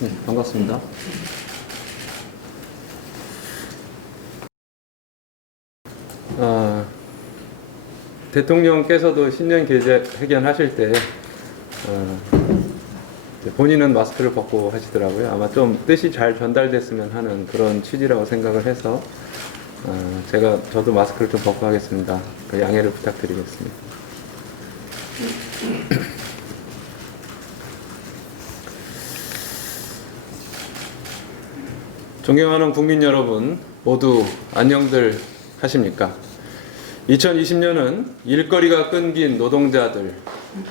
네, 반갑습니다. 대통령께서도 신년 기자회견 하실 때 본인은 마스크를 벗고 하시더라고요. 아마 좀 뜻이 잘 전달됐으면 하는 그런 취지라고 생각을 해서 저도 마스크를 좀 벗고 하겠습니다. 그 양해를 부탁드리겠습니다. 존경하는 국민 여러분, 모두 안녕들 하십니까? 2020년은 일거리가 끊긴 노동자들,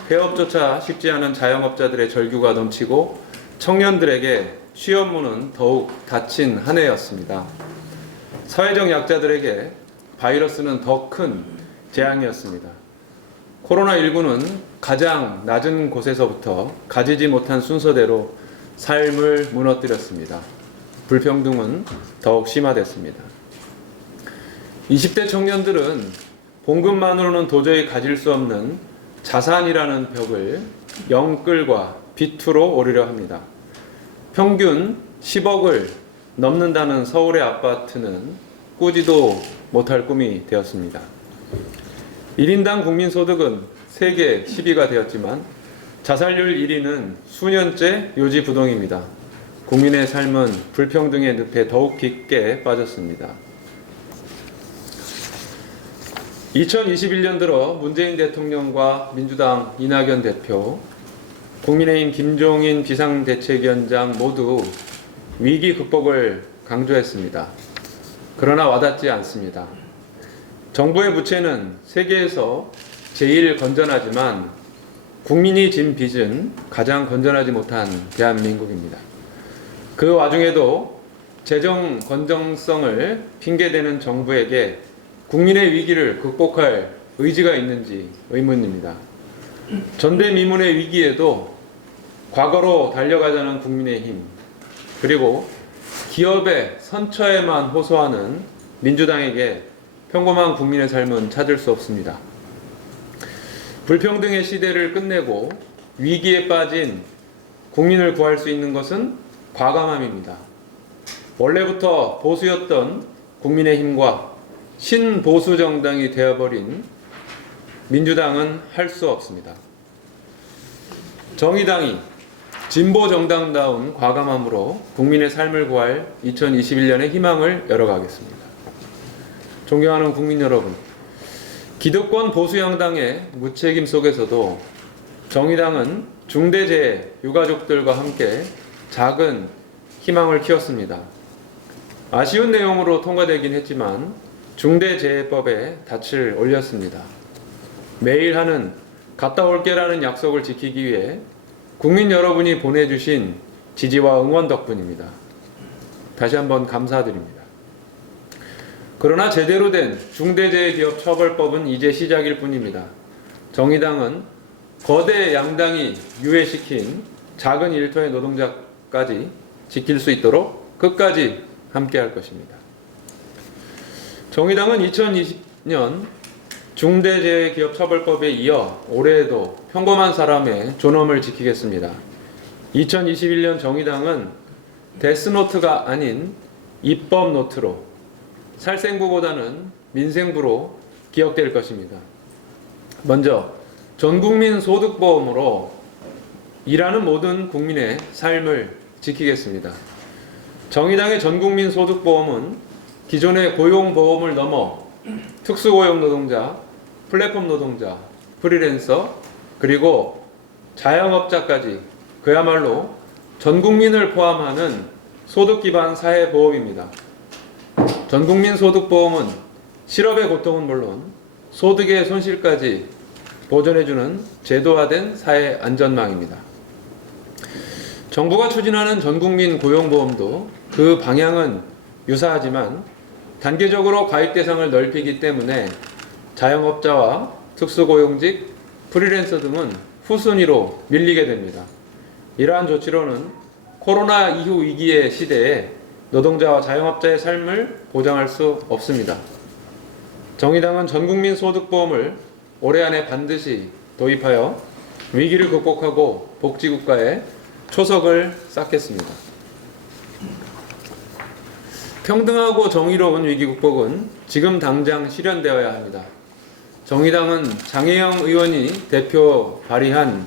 폐업조차 쉽지 않은 자영업자들의 절규가 넘치고 청년들에게 취업문은 더욱 닫힌 한 해였습니다. 사회적 약자들에게 바이러스는 더 큰 재앙이었습니다. 코로나19는 가장 낮은 곳에서부터 가지지 못한 순서대로 삶을 무너뜨렸습니다. 불평등은 더욱 심화됐습니다. 20대 청년들은 봉급만으로는 도저히 가질 수 없는 자산이라는 벽을 영끌과 비투로 오르려 합니다. 평균 10억을 넘는다는 서울의 아파트는 꾸지도 못할 꿈이 되었습니다. 1인당 국민소득은 세계 10위가 되었지만 자살률 1위는 수년째 요지부동입니다. 국민의 삶은 불평등의 늪에 더욱 깊게 빠졌습니다. 2021년 들어 문재인 대통령과 민주당 이낙연 대표, 국민의힘 김종인 비상대책위원장 모두 위기 극복을 강조했습니다. 그러나 와닿지 않습니다. 정부의 부채는 세계에서 제일 건전하지만 국민이 진 빚은 가장 건전하지 못한 대한민국입니다. 그 와중에도 재정 건전성을 핑계대는 정부에게 국민의 위기를 극복할 의지가 있는지 의문입니다. 전대미문의 위기에도 과거로 달려가자는 국민의힘, 그리고 기업의 선처에만 호소하는 민주당에게 평범한 국민의 삶은 찾을 수 없습니다. 불평등의 시대를 끝내고 위기에 빠진 국민을 구할 수 있는 것은 과감함입니다. 원래부터 보수였던 국민의힘과 신보수 정당이 되어버린 민주당은 할 수 없습니다. 정의당이 진보 정당다운 과감함으로 국민의 삶을 구할 2021년의 희망을 열어가겠습니다. 존경하는 국민 여러분, 기득권 보수 양당의 무책임 속에서도 정의당은 중대재해 유가족들과 함께 작은 희망을 키웠습니다. 아쉬운 내용으로 통과되긴 했지만 중대재해법에 닻을 올렸습니다. 매일 하는 갔다 올게라는 약속을 지키기 위해 국민 여러분이 보내주신 지지와 응원 덕분입니다. 다시 한번 감사드립니다. 그러나 제대로 된 중대재해기업처벌법은 이제 시작일 뿐입니다. 정의당은 거대 양당이 유해시킨 작은 일터의 노동자까지 지킬 수 있도록 끝까지 함께할 것입니다. 정의당은 2020년 중대재해기업처벌법에 이어 올해에도 평범한 사람의 존엄을 지키겠습니다. 2021년 정의당은 데스노트가 아닌 입법노트로, 살생부보다는 민생부로 기억될 것입니다. 먼저 전국민 소득보험으로 일하는 모든 국민의 삶을 지키겠습니다. 정의당의 전국민 소득보험은 기존의 고용보험을 넘어 특수고용 노동자, 플랫폼 노동자, 프리랜서, 그리고 자영업자까지 그야말로 전 국민을 포함하는 소득 기반 사회보험입니다. 전국민 소득보험은 실업의 고통은 물론 소득의 손실까지 보전해주는 제도화된 사회 안전망입니다. 정부가 추진하는 전국민 고용보험도 그 방향은 유사하지만 단계적으로 가입 대상을 넓히기 때문에 자영업자와 특수고용직, 프리랜서 등은 후순위로 밀리게 됩니다. 이러한 조치로는 코로나 이후 위기의 시대에 노동자와 자영업자의 삶을 보장할 수 없습니다. 정의당은 전국민 소득보험을 올해 안에 반드시 도입하여 위기를 극복하고 복지국가의 초석을 쌓겠습니다. 평등하고 정의로운 위기 극복은 지금 당장 실현되어야 합니다. 정의당은 장혜영 의원이 대표 발의한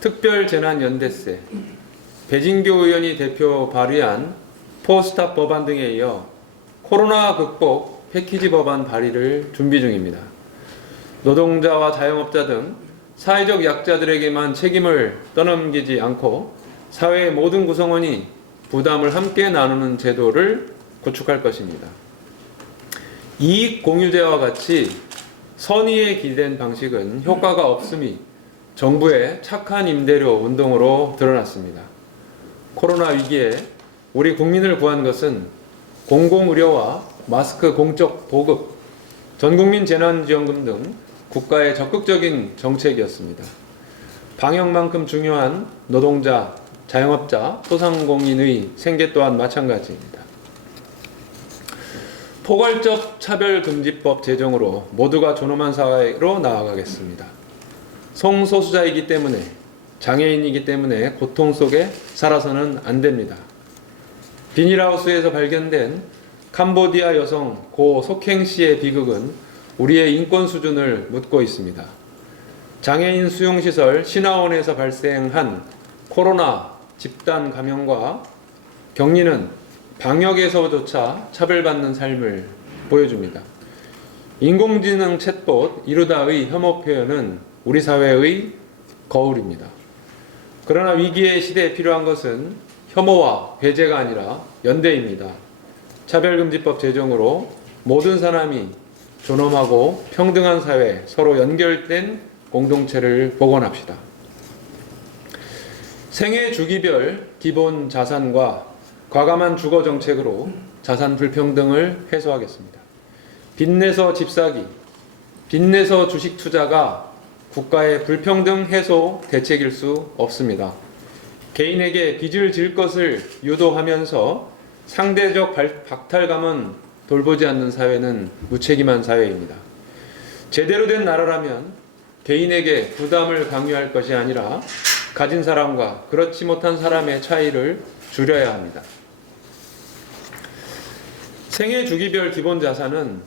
특별재난연대세, 배진교 의원이 대표 발의한 포스탑 법안 등에 이어 코로나 극복 패키지 법안 발의를 준비 중입니다. 노동자와 자영업자 등 사회적 약자들에게만 책임을 떠넘기지 않고 사회의 모든 구성원이 부담을 함께 나누는 제도를 구축할 것입니다. 이익 공유제와 같이 선의에 기댄 방식은 효과가 없음이 정부의 착한 임대료 운동으로 드러났습니다. 코로나 위기에 우리 국민을 구한 것은 공공의료와 마스크 공적 보급, 전국민 재난지원금 등 국가의 적극적인 정책이었습니다. 방역만큼 중요한 노동자, 자영업자, 소상공인의 생계 또한 마찬가지입니다. 포괄적 차별금지법 제정으로 모두가 존엄한 사회로 나아가겠습니다. 성소수자이기 때문에, 장애인이기 때문에 고통 속에 살아서는 안 됩니다. 비닐하우스에서 발견된 캄보디아 여성 고 속행 씨의 비극은 우리의 인권 수준을 묻고 있습니다. 장애인 수용시설 신화원에서 발생한 코로나 집단 감염과 격리는 방역에서조차 차별받는 삶을 보여줍니다. 인공지능 챗봇 이루다의 혐오 표현은 우리 사회의 거울입니다. 그러나 위기의 시대에 필요한 것은 혐오와 배제가 아니라 연대입니다. 차별금지법 제정으로 모든 사람이 존엄하고 평등한 사회, 서로 연결된 공동체를 복원합시다. 생애 주기별 기본 자산과 과감한 주거 정책으로 자산 불평등을 해소하겠습니다. 빚내서 집 사기, 빚내서 주식 투자가 국가의 불평등 해소 대책일 수 없습니다. 개인에게 빚을 질 것을 유도하면서 상대적 박탈감은 돌보지 않는 사회는 무책임한 사회입니다. 제대로 된 나라라면 개인에게 부담을 강요할 것이 아니라 가진 사람과 그렇지 못한 사람의 차이를 줄여야 합니다. 생애 주기별 기본 자산은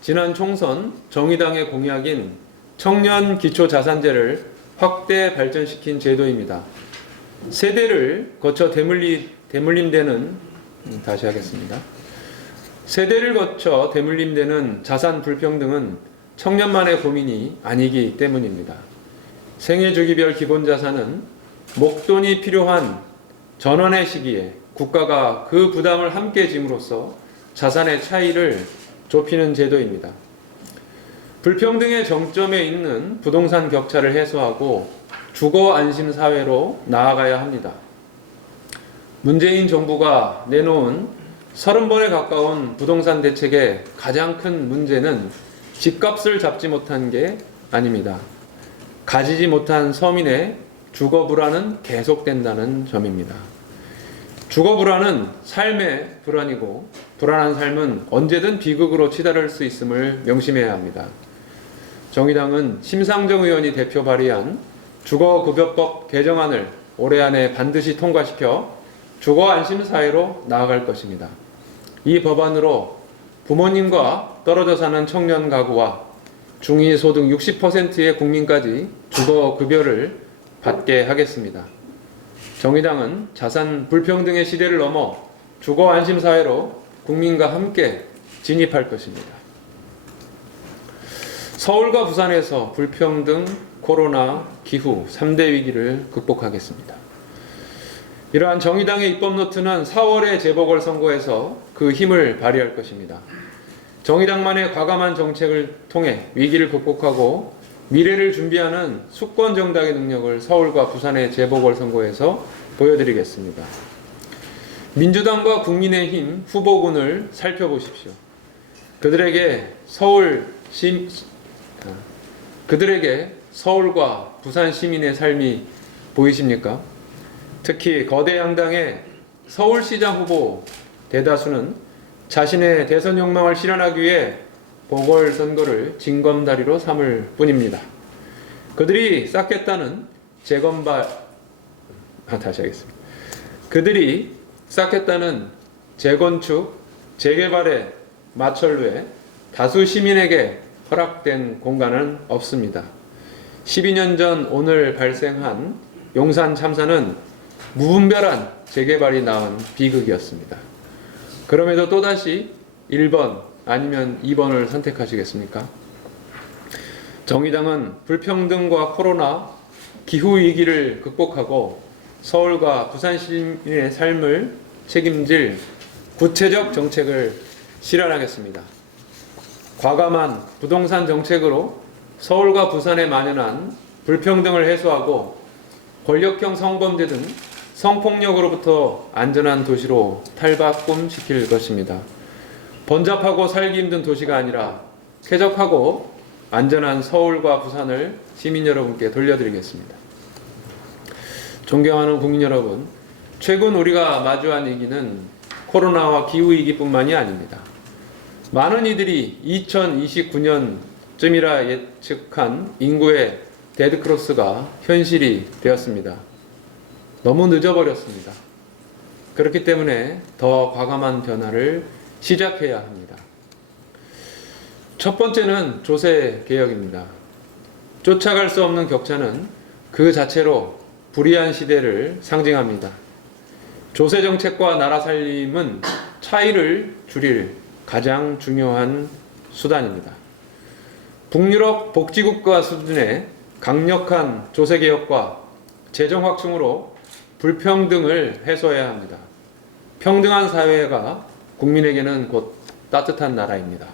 지난 총선 정의당의 공약인 청년 기초자산제를 확대 발전시킨 제도입니다. 세대를 거쳐 세대를 거쳐 대물림되는 자산 불평등은 청년만의 고민이 아니기 때문입니다. 생애 주기별 기본 자산은 목돈이 필요한 전원의 시기에 국가가 그 부담을 함께 짐으로써 자산의 차이를 좁히는 제도입니다. 불평등의 정점에 있는 부동산 격차를 해소하고 주거 안심 사회로 나아가야 합니다. 문재인 정부가 내놓은 30번에 가까운 부동산 대책의 가장 큰 문제는 집값을 잡지 못한 게 아닙니다. 가지지 못한 서민의 주거 불안은 계속된다는 점입니다. 주거 불안은 삶의 불안이고 불안한 삶은 언제든 비극으로 치달을 수 있음을 명심해야 합니다. 정의당은 심상정 의원이 대표 발의한 주거급여법 개정안을 올해 안에 반드시 통과시켜 주거 안심 사회로 나아갈 것입니다. 이 법안으로 부모님과 떨어져 사는 청년 가구와 중위소득 60%의 국민까지 주거급여를 받게 하겠습니다. 정의당은 자산 불평등의 시대를 넘어 주거 안심 사회로 국민과 함께 진입할 것입니다. 서울과 부산에서 불평등, 코로나, 기후 3대 위기를 극복하겠습니다. 이러한 정의당의 입법 노트는 4월의 재보궐선거에서 그 힘을 발휘할 것입니다. 정의당만의 과감한 정책을 통해 위기를 극복하고 미래를 준비하는 수권 정당의 능력을 서울과 부산의 재보궐선거에서 보여드리겠습니다. 민주당과 국민의힘 후보군을 살펴보십시오. 그들에게 서울과 부산 시민의 삶이 보이십니까? 특히 거대 양당의 서울시장 후보 대다수는 자신의 대선 욕망을 실현하기 위해 보궐선거를 징검다리로 삼을 뿐입니다. 그들이 쌓겠다는 다시 하겠습니다. 그들이 쌓겠다는 재건축, 재개발의 마천루에 다수 시민에게 허락된 공간은 없습니다. 12년 전 오늘 발생한 용산 참사는 무분별한 재개발이 낳은 비극이었습니다. 그럼에도 또다시 1번 아니면 2번을 선택하시겠습니까? 정의당은 불평등과 코로나, 기후위기를 극복하고 서울과 부산 시민의 삶을 책임질 구체적 정책을 실현하겠습니다. 과감한 부동산 정책으로 서울과 부산에 만연한 불평등을 해소하고 권력형 성범죄 등 성폭력으로부터 안전한 도시로 탈바꿈시킬 것입니다. 번잡하고 살기 힘든 도시가 아니라 쾌적하고 안전한 서울과 부산을 시민 여러분께 돌려드리겠습니다. 존경하는 국민 여러분, 최근 우리가 마주한 위기는 코로나와 기후위기뿐만이 아닙니다. 많은 이들이 2029년쯤이라 예측한 인구의 데드크로스가 현실이 되었습니다. 너무 늦어버렸습니다. 그렇기 때문에 더 과감한 변화를 시작해야 합니다. 첫 번째는 조세 개혁입니다. 쫓아갈 수 없는 격차는 그 자체로 불의한 시대를 상징합니다. 조세 정책과 나라 살림은 차이를 줄일 가장 중요한 수단입니다. 북유럽 복지국가 수준의 강력한 조세 개혁과 재정 확충으로 불평등을 해소해야 합니다. 평등한 사회가 국민에게는 곧 따뜻한 나라입니다.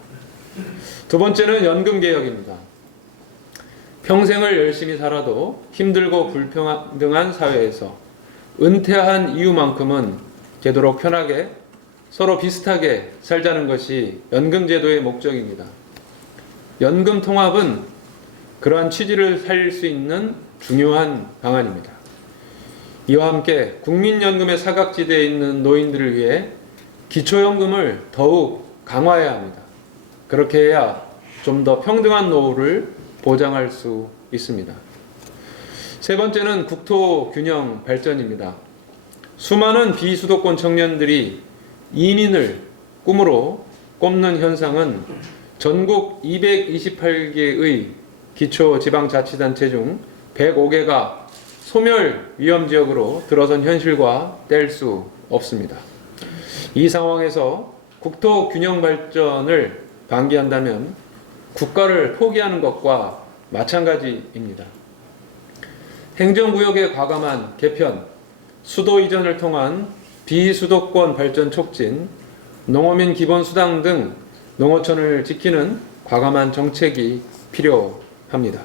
두 번째는 연금 개혁입니다. 평생을 열심히 살아도 힘들고 불평등한 사회에서 은퇴한 이후만큼은 되도록 편하게 서로 비슷하게 살자는 것이 연금제도의 목적입니다. 연금 통합은 그러한 취지를 살릴 수 있는 중요한 방안입니다. 이와 함께 국민연금의 사각지대에 있는 노인들을 위해 기초연금을 더욱 강화해야 합니다. 그렇게 해야 좀 더 평등한 노후를 보장할 수 있습니다. 세 번째는 국토균형 발전입니다. 수많은 비수도권 청년들이 이민을 꿈으로 꼽는 현상은 전국 228개의 기초지방자치단체 중 105개가 소멸 위험지역으로 들어선 현실과 뗄 수 없습니다. 이 상황에서 국토균형 발전을 방기한다면 국가를 포기하는 것과 마찬가지입니다. 행정구역의 과감한 개편, 수도 이전을 통한 비수도권 발전 촉진, 농어민 기본수당 등 농어촌을 지키는 과감한 정책이 필요합니다.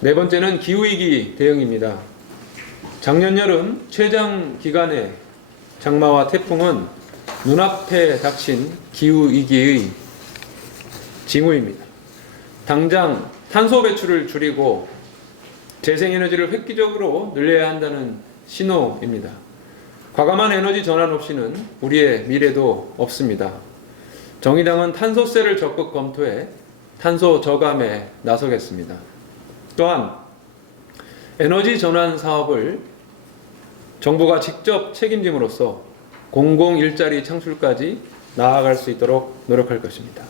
네 번째는 기후위기 대응입니다. 작년 여름 최장 기간의 장마와 태풍은 눈앞에 닥친 기후위기의 징후입니다. 당장 탄소 배출을 줄이고 재생에너지를 획기적으로 늘려야 한다는 신호입니다. 과감한 에너지 전환 없이는 우리의 미래도 없습니다. 정의당은 탄소세를 적극 검토해 탄소 저감에 나서겠습니다. 또한 에너지 전환 사업을 정부가 직접 책임짐으로써 공공 일자리 창출까지 나아갈 수 있도록 노력할 것입니다.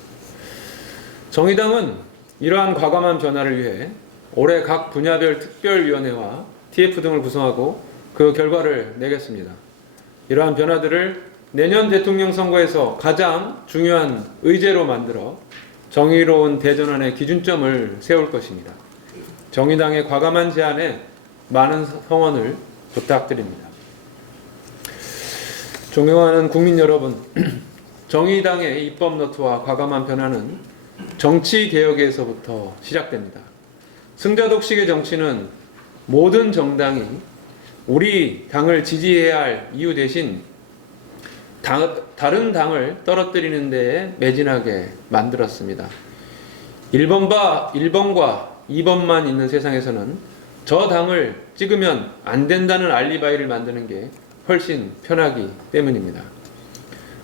정의당은 이러한 과감한 변화를 위해 올해 각 분야별 특별위원회와 TF 등을 구성하고 그 결과를 내겠습니다. 이러한 변화들을 내년 대통령 선거에서 가장 중요한 의제로 만들어 정의로운 대전환의 기준점을 세울 것입니다. 정의당의 과감한 제안에 많은 성원을 부탁드립니다. 존경하는 국민 여러분, 정의당의 입법너트와 과감한 변화는 정치개혁에서부터 시작됩니다. 승자독식의 정치는 모든 정당이 우리 당을 지지해야 할 이유 대신 다른 당을 떨어뜨리는 데에 매진하게 만들었습니다. 1번과 2번만 있는 세상에서는 저 당을 찍으면 안 된다는 알리바이를 만드는 게 훨씬 편하기 때문입니다.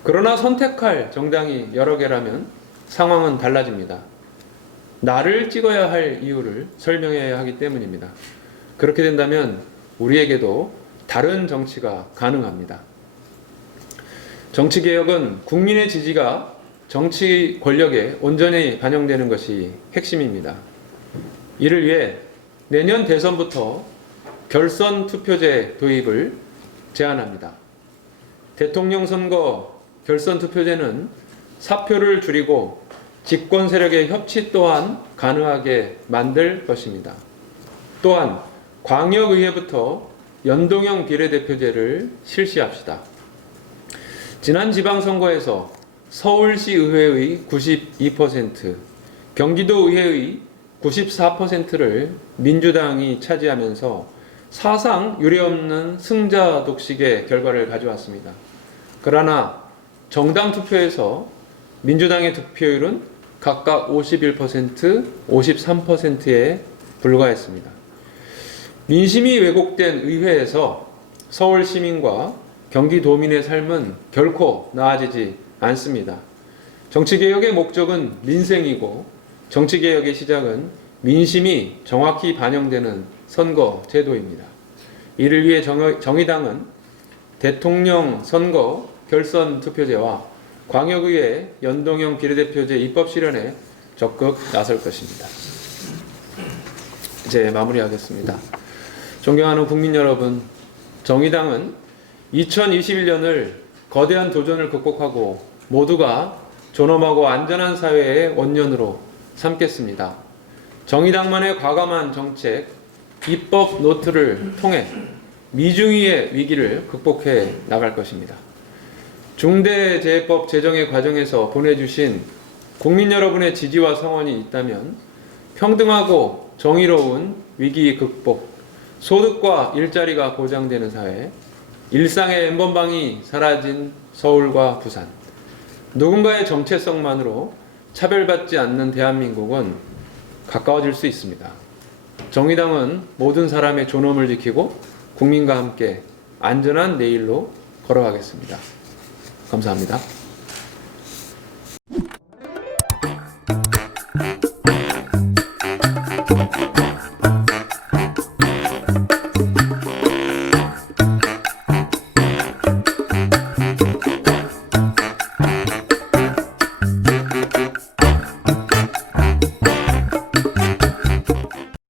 그러나 선택할 정당이 여러 개라면 상황은 달라집니다. 나를 찍어야 할 이유를 설명해야 하기 때문입니다. 그렇게 된다면 우리에게도 다른 정치가 가능합니다. 정치개혁은 국민의 지지가 정치 권력에 온전히 반영되는 것이 핵심입니다. 이를 위해 내년 대선부터 결선 투표제 도입을 제안합니다. 대통령 선거 결선 투표제는 사표를 줄이고 집권 세력의 협치 또한 가능하게 만들 것입니다. 또한 광역의회부터 연동형 비례대표제를 실시합시다. 지난 지방선거에서 서울시 의회의 92%, 경기도 의회의 94%를 민주당이 차지하면서 사상 유례없는 승자 독식의 결과를 가져왔습니다. 그러나 정당 투표에서 민주당의 득표율은 각각 51%, 53%에 불과했습니다. 민심이 왜곡된 의회에서 서울 시민과 경기도민의 삶은 결코 나아지지 않습니다. 정치개혁의 목적은 민생이고 정치개혁의 시작은 민심이 정확히 반영되는 선거 제도입니다. 이를 위해 정의당은 대통령 선거 결선 투표제와 광역의회 연동형 비례대표제 입법 실현에 적극 나설 것입니다. 이제 마무리하겠습니다. 존경하는 국민 여러분, 정의당은 2021년을 거대한 도전을 극복하고 모두가 존엄하고 안전한 사회의 원년으로 삼겠습니다. 정의당만의 과감한 정책, 입법 노트를 통해 미중의의 위기를 극복해 나갈 것입니다. 중대재해법 제정의 과정에서 보내주신 국민 여러분의 지지와 성원이 있다면 평등하고 정의로운 위기 극복, 소득과 일자리가 보장되는 사회, 일상의 엠번방이 사라진 서울과 부산, 누군가의 정체성만으로 차별받지 않는 대한민국은 가까워질 수 있습니다. 정의당은 모든 사람의 존엄을 지키고 국민과 함께 안전한 내일로 걸어가겠습니다. 감사합니다.